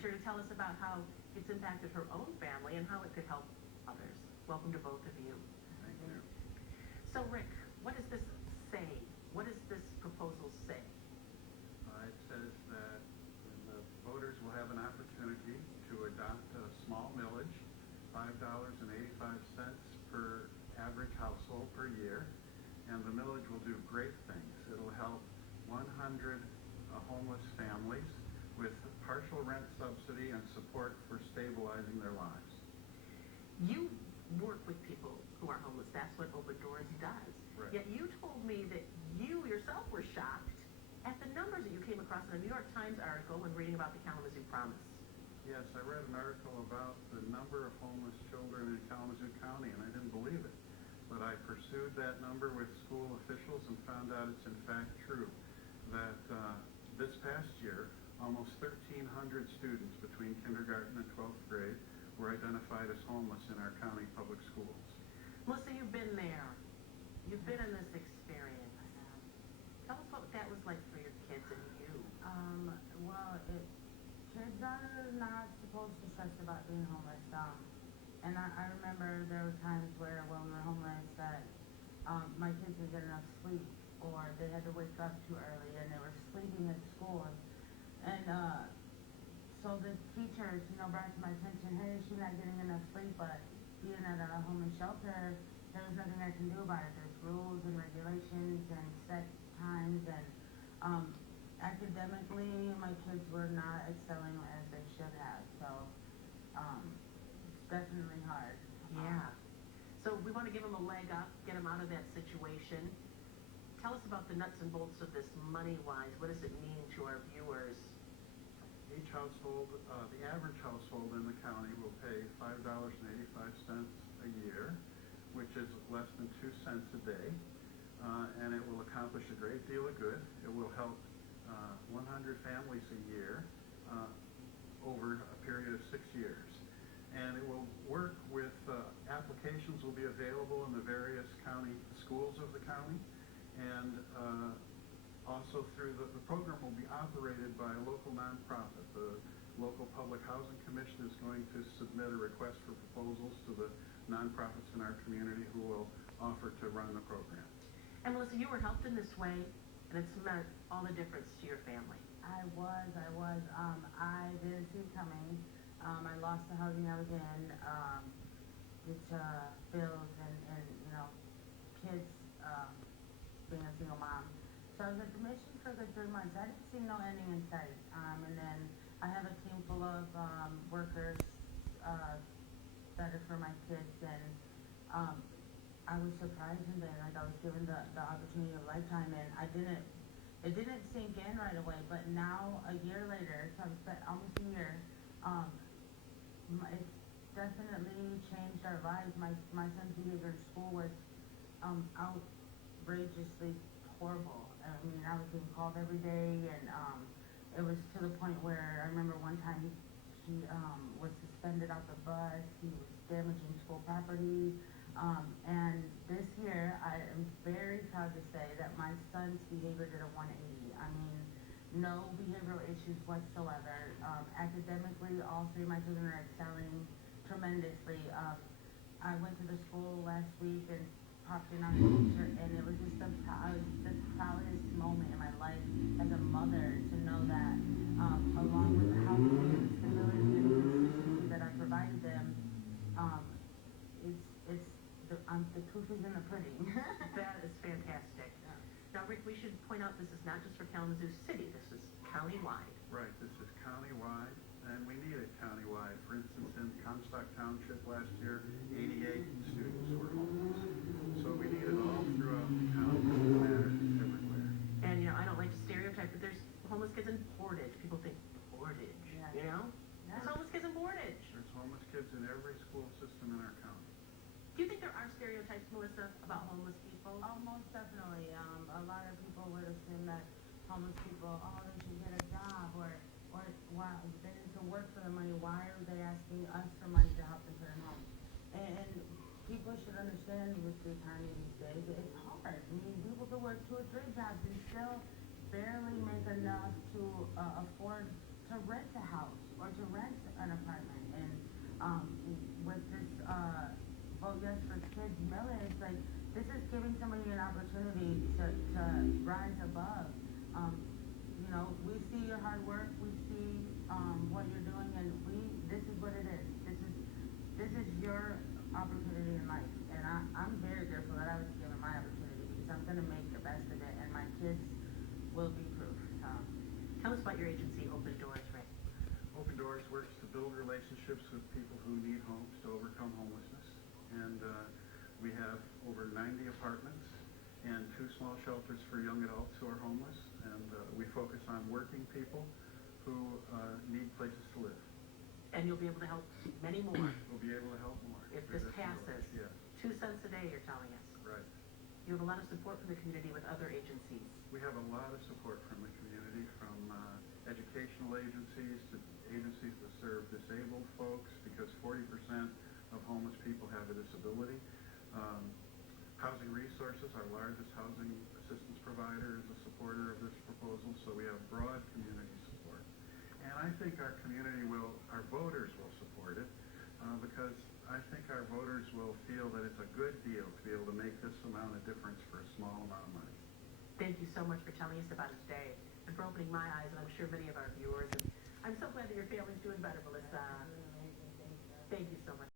Who's here to tell us about how it's impacted her own family and how it could help others. Welcome to both of you. Thank you. So Rick, what does this say? What does this proposal say? It says that the voters will have an opportunity to adopt a small millage, $5.85 per average household per year, and the millage will do great things. It'll help 100 homeless families with partial rent subsidy and support for stabilizing their lives. You work with people who are homeless. That's what Open Doors does. Right. Yet you told me that you yourself were shocked at the numbers that you came across in a New York Times article when reading about the Kalamazoo Promise. Yes, I read an article about the number of homeless children in Kalamazoo County, and I didn't believe it. But I pursued that number with school officials and found out it's in fact true. That this past year, almost 1,300 students between kindergarten and 12th grade were identified as homeless in our county public schools. Melissa, you've been there. You've been in this experience. Tell us what that was like for your kids and you. Kids are not supposed to stress about being homeless. And I remember there were times where when we were homeless that my kids didn't get enough sleep, or they had to wake up too early and they were sleeping at school. And so the teachers, brought to my attention, hey, she's not getting enough sleep, but being at a homeless shelter, there was nothing I can do about it. There's rules and regulations and set times, and academically, my kids were not excelling as they should have. So it's definitely hard. Yeah. So we want to give them a leg up, get them out of that situation. Tell us about the nuts and bolts of this money-wise. What does it mean to our viewers? Each household, the average household in the county will pay $5.85 a year, which is less than 2 cents a day, and it will accomplish a great deal of good. It will help 100 families a year over a period of 6 years. And it will work with, applications will be available in the various county schools of the county, and also through the program will be operated by a local nonprofit. The local public housing commission is going to submit a request for proposals to the nonprofits in our community who will offer to run the program. And Melissa, you were helped in this way, and it's meant all the difference to your family. I was. I didn't see it coming. I lost the housing I was in, due to bills and kids, being a single mom. So I was at the mission for a good 3 months. I didn't see no ending in sight. And then I have a team full of workers that are for my kids, and I was surprised, and then I was given the opportunity of a lifetime, and it didn't sink in right away. But now, a year later, so I've spent almost a year, it's definitely changed our lives. My son's behavior in school was outrageously horrible. I mean, I was being called every day, and it was to the point where I remember one time he was suspended out the bus. He was damaging school property. And this year, I am very proud to say that my son's behavior did a 180. I mean, no behavioral issues whatsoever. Academically, all 3 of my children are excelling tremendously. I went to the school last week and popped in on the teacher, and it was just the proudest moment in my life as a mother to know that, along with the housing and the stability and the consistency that I provided them, the proof is in the pudding. That is fantastic. Yeah. Now, Rick, we should point out this is not just for Kalamazoo City. This is countywide. Right, this is countywide, and we need it countywide. For instance, in Comstock Township last year, 88 students were homeless. So we need it all throughout the county. It matters everywhere. And, I don't like to stereotype, but there's homeless kids in Portage. People think Portage, Yeah. There's Yeah. homeless kids in Portage. There's homeless kids in every school system in our county. Do you think there are stereotypes, Melissa, about homeless people? Oh, most definitely. A lot of people would assume that homeless people, they should get a job, or why they need to work for the money. Why are they asking us for money to help them put them home? And people should understand with the economy these days, it's hard. I mean, people could work 2 or 3 jobs and still barely make enough to afford to rent a house or or to rent an apartment. And with this vote yes for kids million, it's like this is giving somebody an opportunity to rise above. You know, we see your hard work, we see what you're doing, and this is what it is. This is your opportunity in life, and I'm very grateful that I was given my opportunity because I'm gonna make the best of it, and my kids will be proof. Tell us about your agency, Open Doors, Ray. Open Doors works to build relationships with people who need homes to overcome homelessness. And we have over 90 apartments and 2 small shelters for young adults who are homeless. And we focus on working people who need places to live. And you'll be able to help many more We'll be able to help more. if through this passes. Yes, 2 cents a day, you're telling us. right. You have a lot of support from the community with other agencies. We have a lot of support from the community, from educational agencies to agencies that serve disabled folks, because 40% of homeless people have a disability. Housing Resources, our largest housing assistance provider, is a supporter of this proposal, so we have broad community support. And I think our voters will support it, because I think our voters will feel that it's a good deal to be able to make this amount of difference for a small amount of money. Thank you so much for telling us about it today and for opening my eyes, and I'm sure many of our viewers. And I'm so glad that your family's doing better, Melissa. Thank you so much.